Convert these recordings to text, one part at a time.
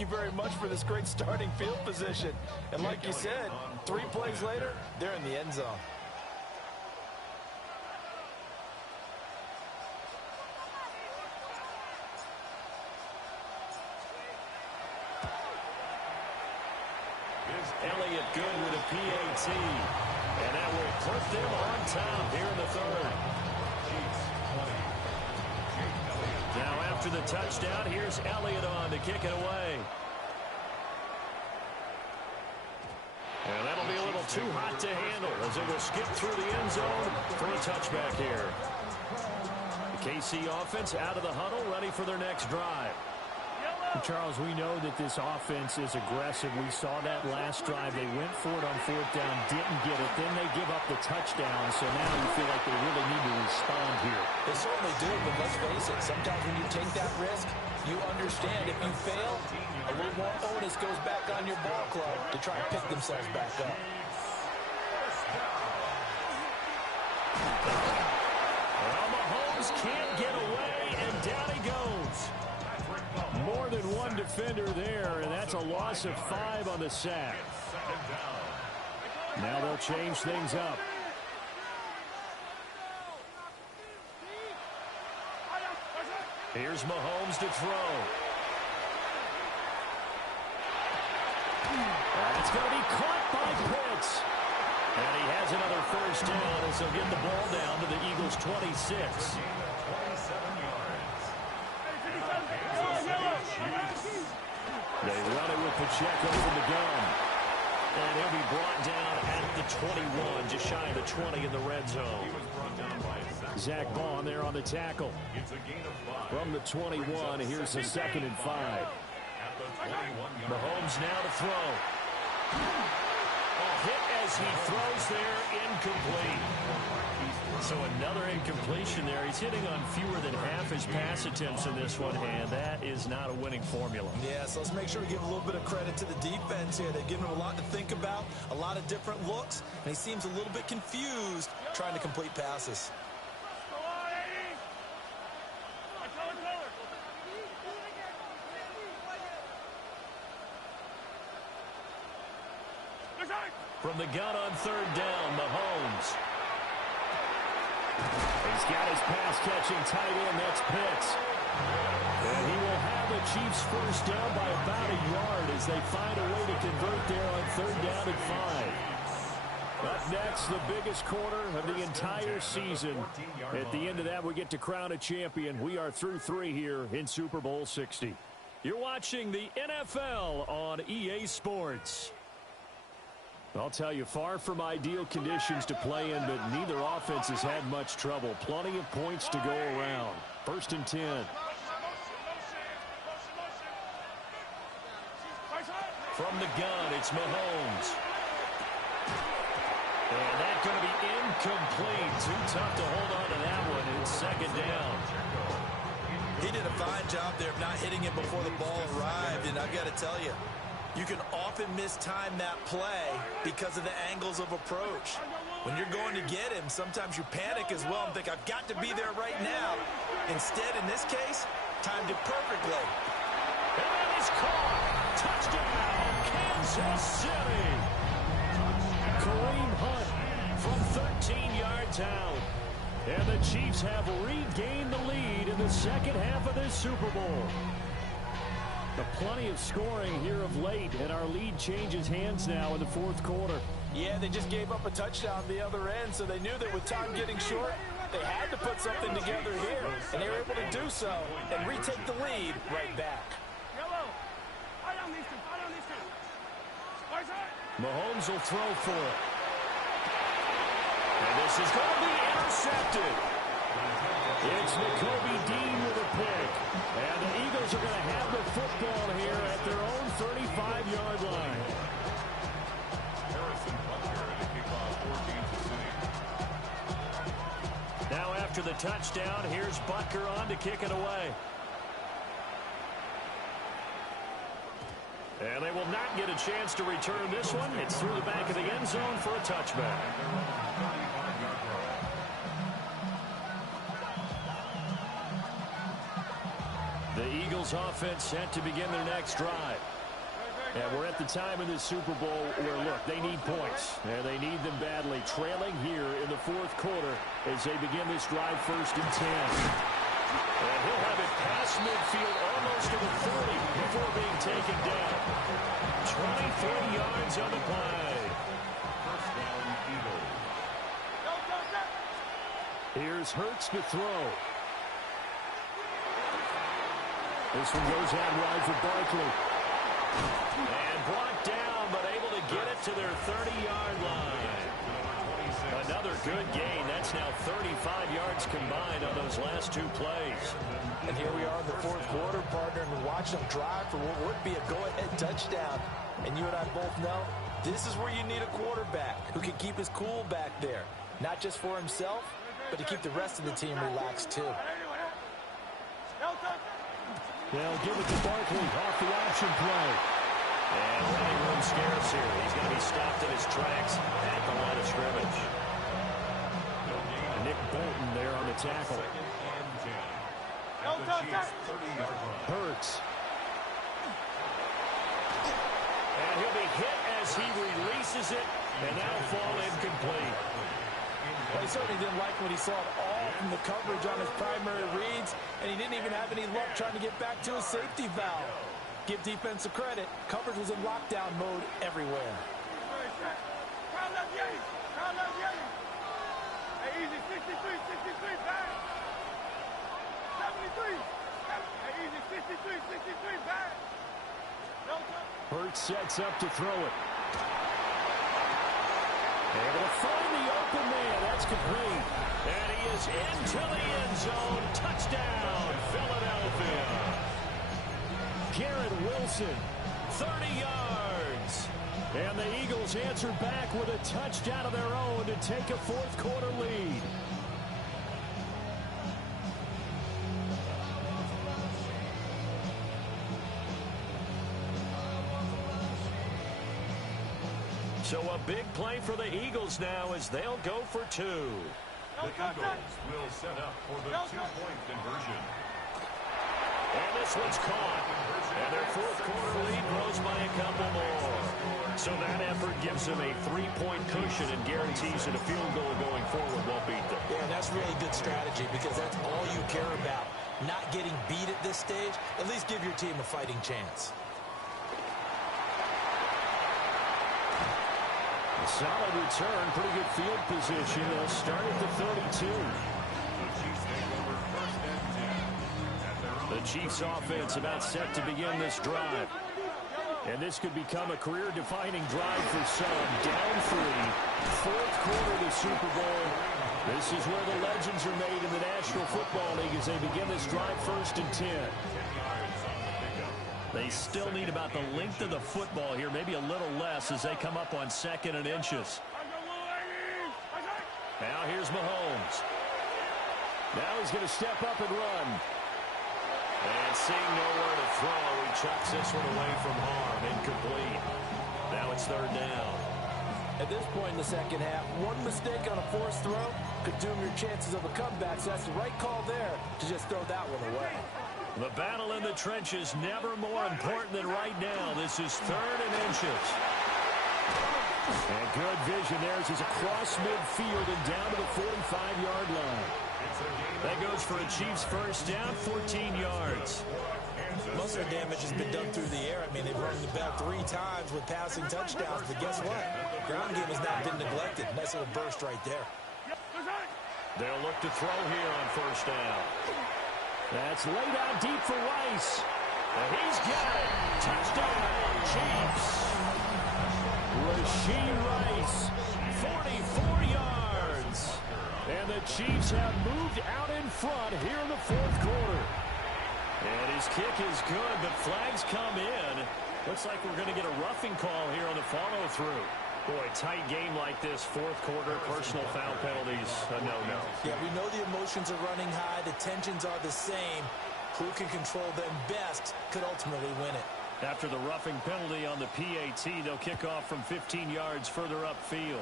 you very much for this great starting field position. And like you said, 3 plays later, they're in the end zone. Elliott good with a PAT. And that will put them on top here in the third. Now after the touchdown, here's Elliott on to kick it away. And that'll be a little too hot to handle as it will skip through the end zone for a touchback here. The KC offense out of the huddle, ready for their next drive. Charles, we know that this offense is aggressive. We saw that last drive. They went for it on 4th down, didn't get it. Then they give up the touchdown, so now you feel like they really need to respond here. They certainly do, but let's face it, sometimes when you take that risk, you understand if you fail, a little more onus goes back on your ball club to try and pick themselves back up. Well, Mahomes can't get away, and down he goes. More than one defender there, and that's a loss of 5 on the sack. Now they'll change things up. Here's Mahomes to throw. It's going to be caught by Pitts. And he has another first down as he'll get the ball down to the Eagles' 26. They run it with Pacheco from the gun. And he'll be brought down at the 21, just shy of the 20 in the red zone. Zach Bond there on the tackle. From the 21, here's the 2nd and 5. Mahomes now to throw. A hit as he throws there, incomplete. So another incompletion there. He's hitting on fewer than half his pass attempts in this one, and that is not a winning formula. Yeah, so let's make sure we give a little bit of credit to the defense here. They've given him a lot to think about, a lot of different looks, and he seems a little bit confused trying to complete passes. From the gun on 3rd down, Mahomes. He's got his pass-catching tight end. That's Pitts. And he will have the Chiefs first down by about a yard as they find a way to convert there on 3rd down and 5. Up next, the biggest quarter of the entire season. At the end of that, we get to crown a champion. We are through 3 here in Super Bowl 60. You're watching the NFL on EA Sports. I'll tell you, far from ideal conditions to play in, but neither offense has had much trouble. Plenty of points to go around. 1st and 10. From the gun, it's Mahomes. And that's going to be incomplete. Too tough to hold on to that one. It's 2nd down. He did a fine job there of not hitting it before the ball arrived, and I've got to tell you, you can often mistime that play because of the angles of approach. When you're going to get him, sometimes you panic as well and think, I've got to be there right now. Instead, in this case, timed it perfectly. And it's caught. Touchdown, Kansas City. Kareem Hunt From 13 yards out. And the Chiefs have regained the lead in the 2nd half of this Super Bowl. Plenty of scoring here of late, and our lead changes hands now in the 4th quarter. Yeah, they just gave up a touchdown the other end, so they knew that with time getting short, they had to put something together here, and they were able to do so and retake the lead right back. Mahomes will throw for it. And this is going to be intercepted. It's Nakobe Dean with a pick. And the Eagles are going to have the football here at their own 35-yard line. Now after the touchdown, here's Butker on to kick it away. And they will not get a chance to return this one. It's through the back of the end zone for a touchback. The Eagles offense set to begin their next drive. And we're at the time in this Super Bowl where, look, they need points. And they need them badly. Trailing here in the fourth quarter as they begin this drive, 1st and 10. And he'll have it past midfield almost to the 30 before being taken down. 23 yards on the play. First down, Eagles. Here's Hurts to throw. This one goes out wide for Barkley. And brought down, but able to get it to their 30-yard line. Another good gain. That's now 35 yards combined on those last 2 plays. And here we are in the fourth quarter, partner, and we're watching them drive for what would be a go-ahead touchdown. And you and I both know this is where you need a quarterback who can keep his cool back there. Not just for himself, but to keep the rest of the team relaxed, too. They'll give it to Barkley off the option play. And running room scarce here. He's going to be stopped in his tracks at the line of scrimmage. Nick Bolton there on the tackle. Hurts. And he'll be hit as he releases it, and that'll fall incomplete. Well, he certainly didn't like what he saw at all from the coverage on his primary reads, and he didn't even have any luck trying to get back to his safety valve. Give defense a credit. Coverage was in lockdown mode everywhere. Hurts sets up to throw it. Able to find the open man. That's complete. And he is into the end zone. Touchdown, Philadelphia. Garrett Wilson, 30 yards. And the Eagles answer back with a touchdown of their own to take a fourth quarter lead. So a big play for the Eagles now as they'll go for 2. The Eagles will set up for the 2-point conversion. And this one's caught. And their fourth quarter lead grows by a couple more. So that effort gives them a 3-point cushion and guarantees that a field goal going forward won't beat them. Yeah, and that's really good strategy because that's all you care about. Not getting beat at this stage. At least give your team a fighting chance. Solid return, pretty good field position. They'll start at the 32. The Chiefs offense about set to begin this drive. And this could become a career-defining drive for some. Down 3, fourth quarter of the Super Bowl. This is where the legends are made in the National Football League as they begin this drive, 1st and 10. They still need about the length of the football here, maybe a little less as they come up on 2nd and inches. Now here's Mahomes. Now he's going to step up and run. And seeing nowhere to throw, he chucks this one away from harm. Incomplete. Now it's 3rd down. At this point in the second half, one mistake on a forced throw could doom your chances of a comeback, so that's the right call there to just throw that one away. The battle in the trenches never more important than right now. This is 3rd and inches. And good vision there as he's across midfield and down to the 45-yard line. That goes for a Chiefs first down, 14 yards. Most of the damage has been done through the air. I mean, they've rung the bell 3 times with passing touchdowns, but guess what? Ground game has not been neglected. Nice little burst right there. They'll look to throw here on 1st down. That's laid out deep for Rice. And he's got it. Touchdown, Chiefs. Rashee Rice, 44 yards. And the Chiefs have moved out in front here in the fourth quarter. And his kick is good, but flags come in. Looks like we're going to get a roughing call here on the follow-through. Boy, tight game like this, fourth quarter, personal foul penalties, a no-no. Yeah, we know the emotions are running high. The tensions are the same. Who can control them best could ultimately win it. After the roughing penalty on the PAT, they'll kick off from 15 yards further upfield.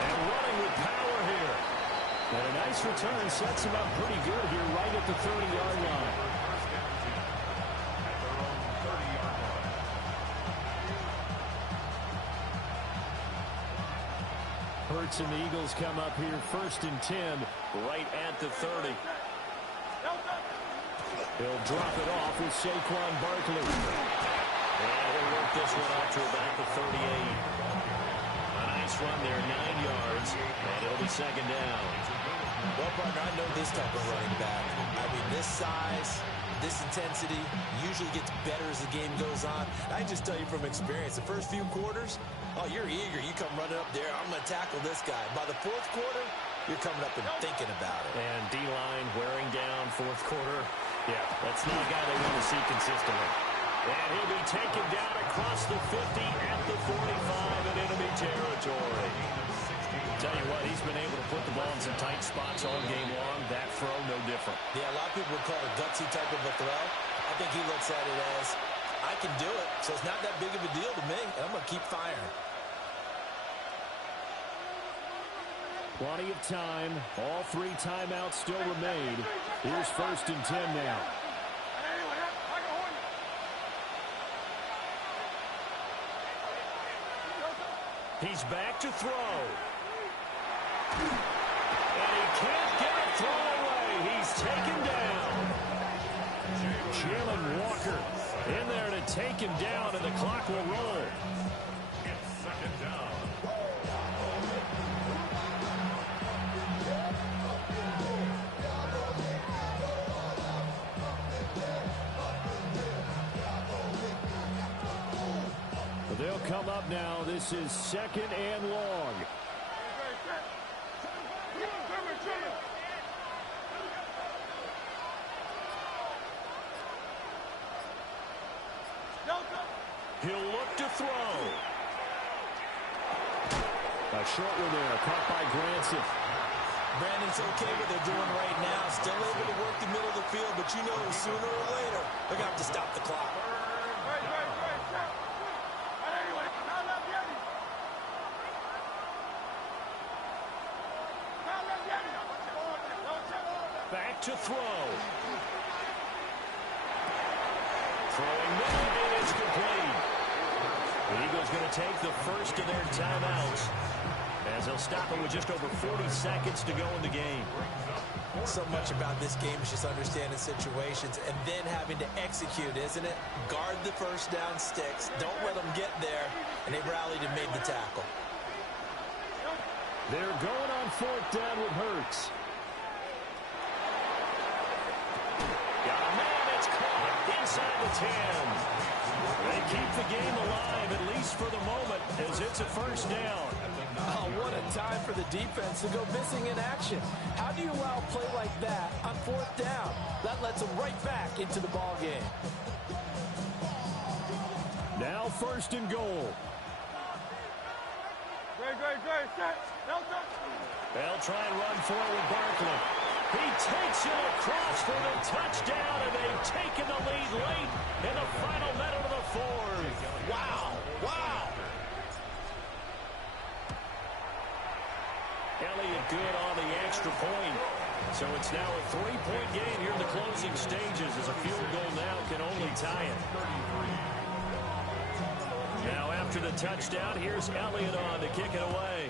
And running with power here. And a nice return sets him up pretty good here right at the 30-yard line. Hurts and the Eagles come up here 1st and 10, right at the 30. He'll drop it off with Saquon Barkley. And he'll work this one out to about the 38. A nice run there, 9 yards, and it'll be 2nd down. Well, partner, I know this type of running back. I mean, this size, this intensity usually gets better as the game goes on. I just tell you from experience, the first few quarters, oh, you're eager. You come running up there, I'm going to tackle this guy. By the 4th quarter, you're coming up and thinking about it. And D-line wearing down 4th quarter. Yeah, that's not a guy they want to see consistently. And he'll be taken down across the 50 at the 45 in enemy territory. Tell you what, he's been able to put the ball in some tight spots all game long. That throw, no different. Yeah, a lot of people would call it a gutsy type of a throw. I think he looks at it as, I can do it, so it's not that big of a deal to me, and I'm going to keep firing. Plenty of time. All 3 timeouts still remain. Here's 1st and 10 now. He's back to throw. And he can't get a throw away. He's taken down. Jalen Walker in there to take him down, and the clock will roll. It's 2nd down. They'll come up now. This is 2nd and long. He'll look to throw. A short one there, caught by Granson. Brandon's okay what they're doing right now. Still able to work the middle of the field, but you know sooner or later, they're going to have to stop the clock. Back to throw. Throwing middle, and it's complete. The Eagles going to take the first of their timeouts, as they'll stop it with just over 40 seconds to go in the game. So much about this game is just understanding situations and then having to execute, isn't it? Guard the first down sticks. Don't let them get there. And they rallied and made the tackle. They're going on 4th down with Hurts. Got a man that's caught inside the 10. They keep the game alive, at least for the moment, as it's a 1st down. Oh, what a time for the defense to go missing in action. How do you allow a play like that on 4th down? That lets them right back into the ball game. Now 1st and goal. They'll try and run forward Barkley. He takes it across for the touchdown, and they've taken the lead late in the final minute of the 4th. Wow, wow. Elliott good on the extra point. So it's now a 3-point game here in the closing stages, as a field goal now can only tie it. Now after the touchdown, here's Elliott on to kick it away.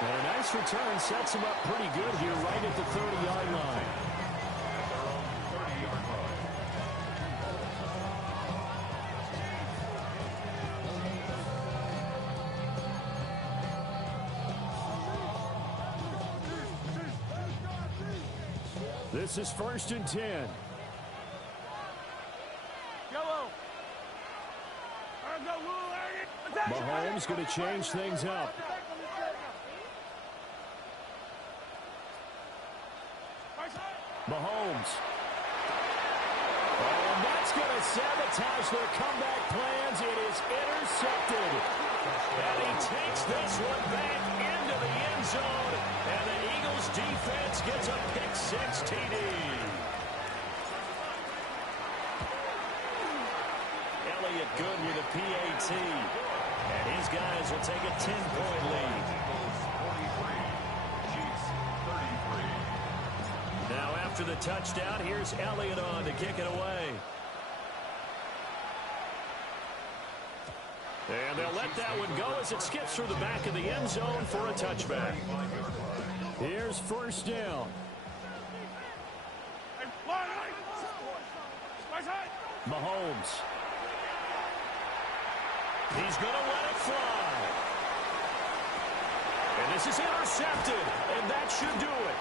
And a nice return sets him up pretty good here right at the 30-yard line. This is 1st and 10. Mahomes going to change things up. Mahomes. Oh, and that's going to sabotage their comeback plans. It is intercepted. And he takes this one back into the end zone. And the Eagles defense gets a pick-6 TD. Elliott good with a PAT. And his guys will take a 10-point lead. Now after the touchdown, here's Elliott on to kick it away. And they'll let that one go as it skips through the back of the end zone for a touchback. Here's first down. Mahomes. He's going to let it fly. And this is intercepted, and that should do it.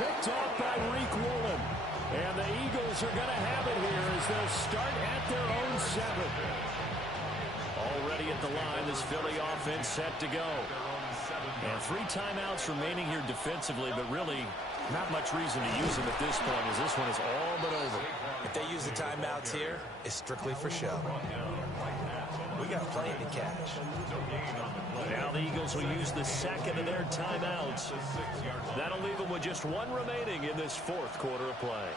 Picked off by Reek Woolen. And the Eagles are going to have it here as they'll start at their own 7. Already at the line, this Philly offense set to go. And 3 timeouts remaining here defensively, but really not much reason to use them at this point as this one is all but over. If they use the timeouts here, it's strictly for show. We got a plane to catch. Now the Eagles will use the second of their timeouts. That'll leave them with just 1 remaining in this 4th quarter of play.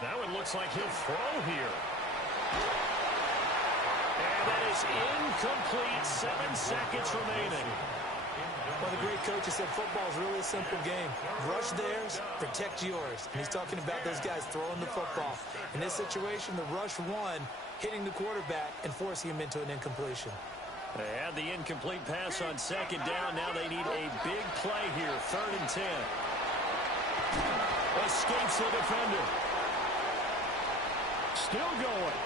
That one looks like he'll throw here. And that is incomplete. 7 seconds remaining. Well, the great coach has said football is really a simple game. Rush theirs, protect yours. And he's talking about those guys throwing the football. In this situation, the rush one, hitting the quarterback and forcing him into an incompletion. They had the incomplete pass on 2nd down. Now they need a big play here. 3rd and 10. Escapes the defender. Still going.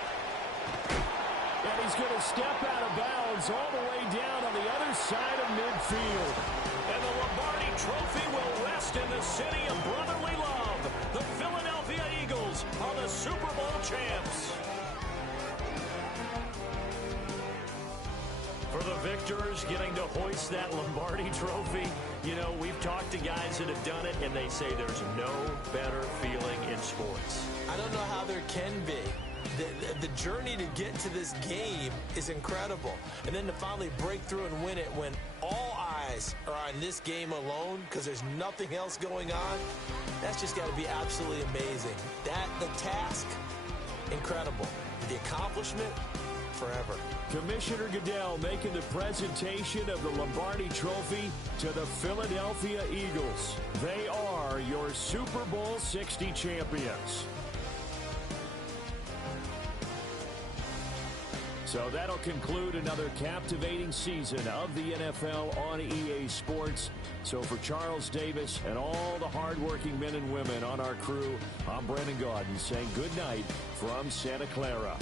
And he's going to step out of bounds all the way down on the other side of midfield. And the Lombardi Trophy will rest in the city of brotherly love. The Philadelphia Eagles are the Super Bowl champs. For the victors getting to hoist that Lombardi Trophy, you know, we've talked to guys that have done it, and they say there's no better feeling in sports. I don't know how there can be. The journey to get to this game is incredible. And then to finally break through and win it when all eyes are on this game alone because there's nothing else going on, that's just got to be absolutely amazing. The task, incredible. The accomplishment, forever. Commissioner Goodell making the presentation of the Lombardi Trophy to the Philadelphia Eagles. They are your Super Bowl 60 champions. So that'll conclude another captivating season of the NFL on EA Sports. So for Charles Davis and all the hardworking men and women on our crew, I'm Brandon Gaudin saying good night from Santa Clara.